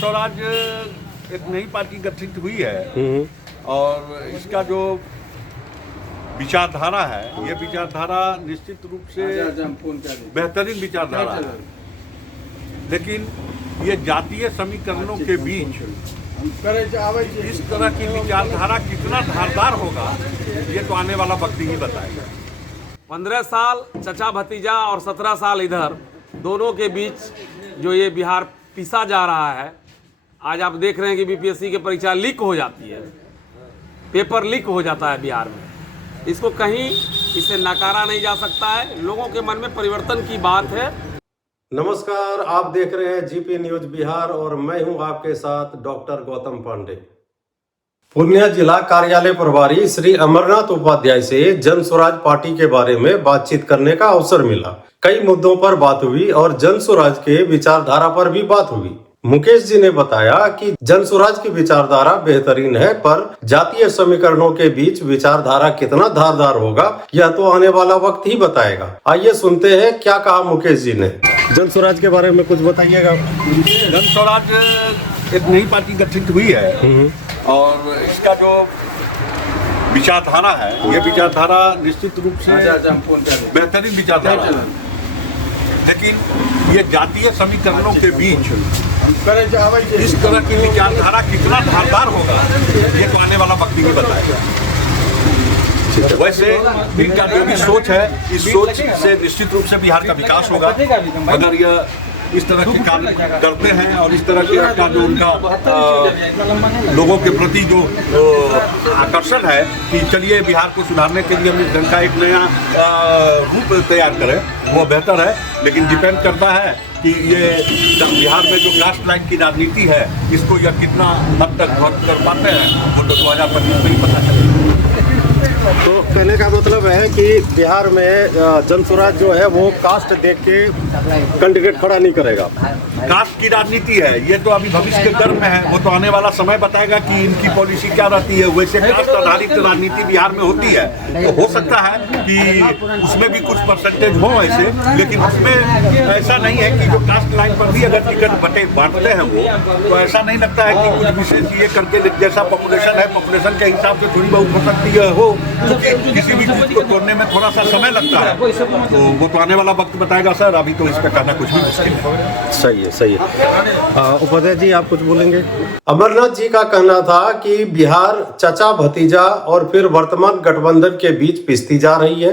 स्वराज एक नई पार्टी गठित हुई है और इसका जो विचारधारा है, ये विचारधारा निश्चित रूप से बेहतरीन विचारधारा है, लेकिन ये जातीय समीकरणों के बीच इस तरह की विचारधारा कितना धारदार होगा, ये तो आने वाला वक्त ही बताएगा। 15 साल चचा भतीजा और 17 साल इधर, दोनों के बीच जो ये बिहार पिसा जा रहा है। आज आप देख रहे हैं कि बीपीएससी की परीक्षा लीक हो जाती है, पेपर लीक हो जाता है बिहार में। इसको कहीं इसे नकारा नहीं जा सकता है, लोगों के मन में परिवर्तन की बात है। नमस्कार, आप देख रहे हैं जीपी न्यूज बिहार और मैं हूं आपके साथ डॉक्टर गौतम पांडे। पूर्णिया जिला कार्यालय प्रभारी श्री अमरनाथ उपाध्याय से जन स्वराज पार्टी के बारे में बातचीत करने का अवसर मिला। कई मुद्दों पर बात हुई और जन स्वराज के विचारधारा पर भी बात हुई। मुकेश जी ने बताया कि जन स्वराज की विचारधारा बेहतरीन है, पर जातीय समीकरणों के बीच विचारधारा कितना धारदार होगा, यह तो आने वाला वक्त ही बताएगा। आइए सुनते हैं क्या कहा मुकेश जी ने। जन स्वराज के बारे में कुछ बताइएगा। जन स्वराज एक नई पार्टी गठित हुई है और इसका जो विचारधारा है, ये विचारधारा निश्चित रूप से बेहतरीन विचारधारा है, लेकिन ये जातीय समीकरणों के बीच इस तरह की विचारधारा कितना धारदार होगा, ये तो आने वाला वक्त ही बताएगा। वैसे इनका जो भी सोच है, इस सोच से निश्चित रूप से बिहार का विकास होगा। अगर यह इस तरह के कार्य करते हैं और इस तरह का जो उनका लोगों के प्रति जो आकर्षण है कि चलिए बिहार को सुधारने के लिए हम इस ढंग का एक नया रूप तैयार करें, वो बेहतर है। लेकिन डिपेंड करता है कि ये बिहार में जो कास्ट लाइन की राजनीति है, इसको यह कितना हद तक ध्वस्त कर पाते हैं, वो तो 2025 में ही पता चलेगा। तो कहने का मतलब है कि बिहार में जन स्वराज जो है वो कास्ट देख के कैंडिडेट खड़ा नहीं करेगा। कास्ट की राजनीति है, ये तो अभी भविष्य के गर्भ में है, वो तो आने वाला समय बताएगा कि इनकी पॉलिसी क्या रहती है। वैसे कास्ट आधारित राजनीति बिहार में होती है, तो हो सकता है कि उसमें भी कुछ परसेंटेज हो ऐसे, लेकिन उसमें ऐसा नहीं है कि जो कास्ट लाइन पर भी अगर टिकट बांटते हैं वो, तो ऐसा नहीं लगता है कि कुछ विशेष ये करके जैसा पॉपुलेशन है, पॉपुलेशन के हिसाब से थोड़ी बहुत हो सकती है हो, क्योंकि किसी भी चीज को तोड़ने में थोड़ा सा समय लगता है, तो वो तो आने वाला वक्त बताएगा सर। अभी तो इस पर कहना कुछ भी मुश्किल है। सही है, सही है। उपाध्याय जी, आप कुछ बोलेंगे? अमरनाथ जी का कहना था कि बिहार चचा भतीजा और फिर वर्तमान गठबंधन के बीच पिसती जा रही है।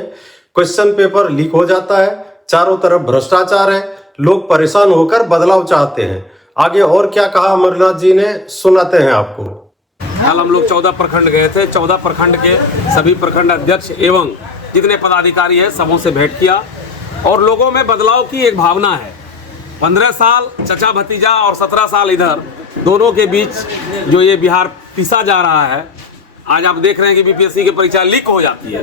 क्वेश्चन पेपर लीक हो जाता है, चारों तरफ भ्रष्टाचार है, लोग परेशान होकर बदलाव चाहते हैं। आगे और क्या कहा अमरनाथ जी ने, सुनाते हैं आपको। कल हम लोग 14 प्रखंड गए थे। 14 प्रखंड के सभी प्रखंड अध्यक्ष एवं जितने पदाधिकारी है, सबों से भेंट किया और लोगों में बदलाव की एक भावना है। 15 साल चचा भतीजा और 17 साल इधर, दोनों के बीच जो ये बिहार पिसा जा रहा है। आज आप देख रहे हैं कि बीपीएससी की परीक्षा लीक हो जाती है,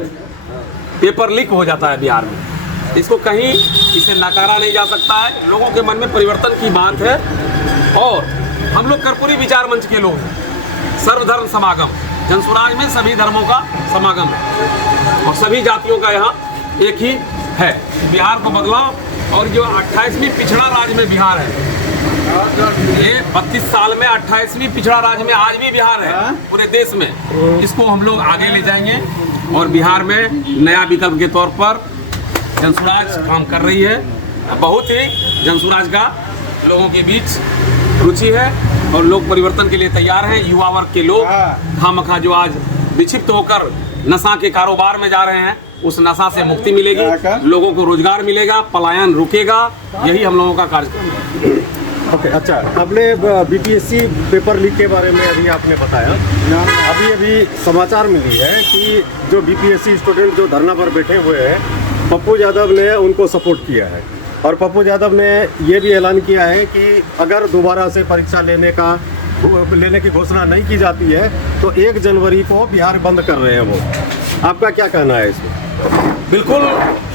पेपर लीक हो जाता है बिहार में। इसको कहीं इसे नकारा नहीं जा सकता है, लोगों के मन में परिवर्तन की बात है। और हम लोग कर्पूरी विचार मंच के लोग हैं। सर्वधर्म समागम, जन स्वराज में सभी धर्मों का समागम है और सभी जातियों का यहाँ एक ही है। बिहार को बदलाव और जो 28वीं पिछड़ा राज्य में बिहार है, ये 32 साल में 28वीं पिछड़ा राज्य में आज भी बिहार है पूरे देश में। इसको हम लोग आगे ले जाएंगे और बिहार में नया विकल्प के तौर पर जन स्वराज काम कर रही है। बहुत ही जन स्वराज का लोगों के बीच रुचि है और लोग परिवर्तन के लिए तैयार हैं। युवा वर्ग के लोग खामखा जो आज विक्षिप्त होकर नशा के कारोबार में जा रहे हैं, उस नशा से मुक्ति मिलेगी, लोगों को रोजगार मिलेगा, पलायन रुकेगा। यही हम लोगों का कार्यक्रम है। ओके, अच्छा, आपने बीपीएससी पेपर लीक के बारे में अभी आपने बताया। अभी समाचार मिली है कि जो बीपीएससी स्टूडेंट जो धरना पर बैठे हुए हैं, पप्पू यादव ने उनको सपोर्ट किया है और पप्पू यादव ने ये भी ऐलान किया है कि अगर दोबारा से परीक्षा लेने की घोषणा नहीं की जाती है तो 1 जनवरी को बिहार बंद कर रहे हैं वो। आपका क्या कहना है इसमें? बिल्कुल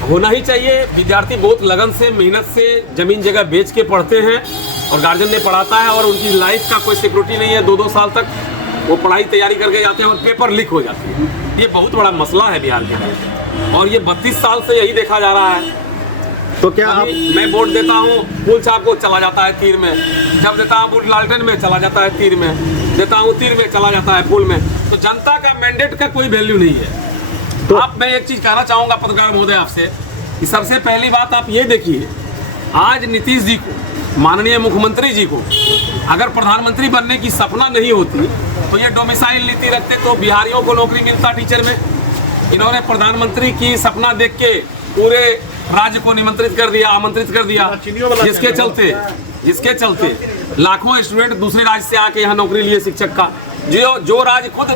होना ही चाहिए। विद्यार्थी बहुत लगन से, मेहनत से जमीन जगह बेच के पढ़ते हैं और गार्जियन ने पढ़ाता है और उनकी लाइफ का कोई सिक्योरिटी नहीं है। 2-2 साल तक वो पढ़ाई तैयारी करके जाते हैं और पेपर लीक हो जाती है। ये बहुत बड़ा मसला है बिहार के अंदर और ये 32 साल से यही देखा जा रहा है तो क्या आप मैं वोट देता हूँ पुल साहब को, चला जाता है तीर में। जब देता हूँ वोट लालटेन में, चला जाता है तीर में। देता हूँ तीर में, चला जाता है पुल में। तो जनता का मैंडेट का कोई वैल्यू नहीं है। तो आप, मैं एक चीज कहना चाहूंगा पत्रकार महोदय आपसे कि सबसे पहली बात आप ये देखिए, आज नीतीश जी को, माननीय मुख्यमंत्री जी को अगर प्रधानमंत्री बनने की सपना नहीं होती तो ये डोमिसाइल नीति रखते तो बिहारियों को नौकरी मिलता टीचर में। इन्होंने प्रधानमंत्री की सपना देख के पूरे राज्य को निमंत्रित कर दिया, आमंत्रित कर दिया, जिसके चलते लाखों स्टूडेंट दूसरे राज्य से आके यहाँ नौकरी लिए शिक्षक का। जो राज्य खुद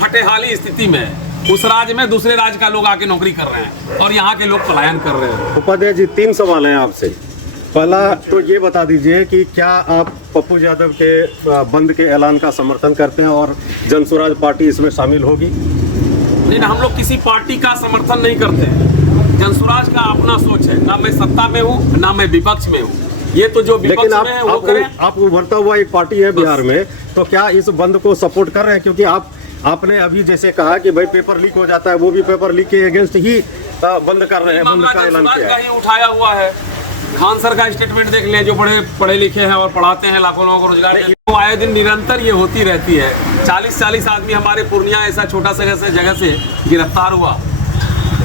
फटेहाली स्थिति में है, उस राज्य में दूसरे राज्य का लोग आके नौकरी कर रहे हैं और यहाँ के लोग पलायन कर रहे हैं। उपाध्याय जी, 3 सवाल हैं आपसे। पहला तो ये बता दीजिए कि क्या आप पप्पू यादव के बंद के ऐलान का समर्थन करते हैं और जनसुराज पार्टी इसमें शामिल होगी? नहीं, हम लोग किसी पार्टी का समर्थन नहीं करते हैं। जनसुराज का अपना सोच है, ना मैं सत्ता में हूँ ना मैं विपक्ष में हूँ। ये तो जो विपक्ष में है वो करें। आप उभरता हुआ एक पार्टी है बिहार में, तो क्या इस बंद को सपोर्ट कर रहे हैं? क्योंकि आपने अभी जैसे कहा कि भाई पेपर लीक हो जाता है, वो भी पेपर लीक के अगेंस्ट ही बंद कर रहे हैं, बंद का ऐलान किया है। उठाया हुआ है। खान सर का स्टेटमेंट देख लें, जो बड़े पढ़े लिखे हैं और पढ़ाते हैं, लाखों लोगों को रोजगार। तो आए दिन निरंतर ये होती रहती है। 40 आदमी हमारे पूर्णिया ऐसा छोटा सा जगह से गिरफ्तार हुआ।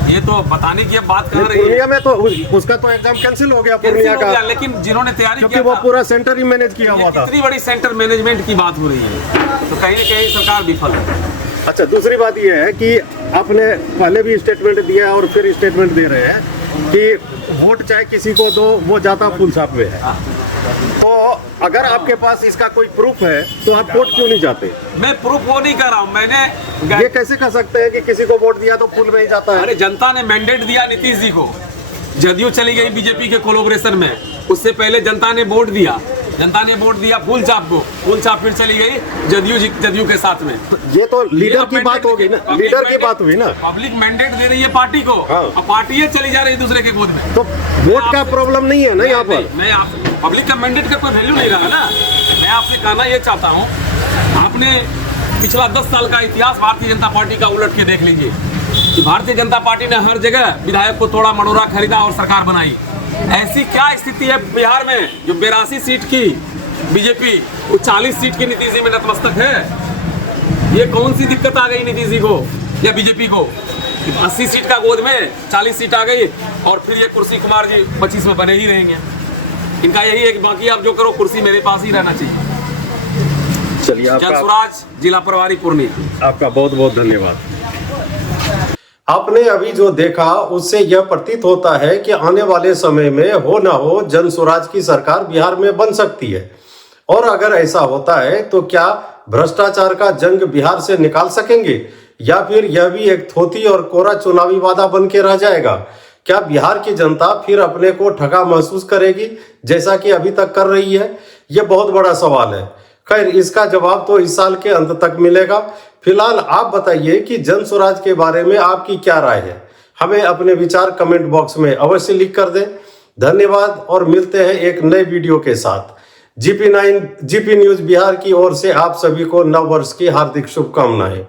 ये तो बताने की अब बात कर रही है। पूर्णिया में तो उसका तो एग्जाम कैंसिल हो गया पूर्णिया का, लेकिन जिन्होंने तैयारी क्योंकि वो पूरा सेंटर ही मैनेज किया हुआ था। इतनी बड़ी सेंटर मैनेजमेंट की बात हो रही है, तो कहीं न कहीं सरकार विफल है। अच्छा, दूसरी बात ये है कि आपने पहले भी स्टेटमेंट दिया और फिर स्टेटमेंट दे रहे हैं कि वोट चाहे किसी को दो, वो जाता फुल छाप में है। तो अगर आपके पास इसका कोई प्रूफ है तो आप वोट क्यों नहीं जाते? मैं प्रूफ वो नहीं कर रहा हूँ। मैंने ये कैसे कह सकते हैं कि किसी को वोट दिया तो फुल में ही जाता है? अरे जनता ने मैंडेट दिया नीतीश जी को, जदयू चली गई बीजेपी के कोलैबोरेशन में। उससे पहले जनता ने वोट दिया फुल छाप को, फुल छाप फिर चली गई जदयू के साथ में। ये तो लीडर की बात होगी ना, लीडर की बात हुई ना। पब्लिक मैंडेट दे रही है पार्टी को, और पार्टी चली जा रही है दूसरे के गोद में। तो वोट का प्रॉब्लम नहीं है ना यहाँ पर। मैं पब्लिक का मैंडेट का कोई वैल्यू नहीं रहा ना। मैं आपसे कहना ये चाहता हूँ, आपने पिछला 10 साल का इतिहास भारतीय जनता पार्टी का उलट के देख लीजिए कि भारतीय जनता पार्टी ने हर जगह विधायक को तोड़ा मरोड़ा, खरीदा और सरकार बनाई। ऐसी क्या स्थिति है बिहार में, जो 82 सीट की बीजेपी, वो 40 सीट की नीतीश जी में नतमस्तक है। ये कौन सी दिक्कत आ गई नीतीश जी को या बीजेपी को? 80 सीट का गोद में 40 सीट आ गई और फिर ये कुर्सी कुमार जी 25 में बने ही रहेंगे। इनका यही है कि बाकी आप जो करो, कुर्सी मेरे पास ही रहना चाहिए। चलिए, जनसुराज, जिला प्रभारी पूर्णिया। आपका बहुत बहुत धन्यवाद। आपने अभी जो देखा उससे यह प्रतीत होता है कि आने वाले समय में हो ना हो जनसुराज की सरकार बिहार में बन सकती है। और अगर ऐसा होता है तो क्या भ्रष्टाचार का जंग बिहार से निकाल सकेंगे, या फिर यह भी एक थोथी और कोरा चुनावी वादा बन के रह जाएगा? क्या बिहार की जनता फिर अपने को ठगा महसूस करेगी जैसा कि अभी तक कर रही है? यह बहुत बड़ा सवाल है। खैर, इसका जवाब तो इस साल के अंत तक मिलेगा। फिलहाल आप बताइए कि जनसुराज के बारे में आपकी क्या राय है? हमें अपने विचार कमेंट बॉक्स में अवश्य लिख कर दें। धन्यवाद और मिलते हैं एक नए वीडियो के साथ। जीपी न्यूज बिहार की ओर से आप सभी को नव वर्ष की हार्दिक शुभकामनाएं।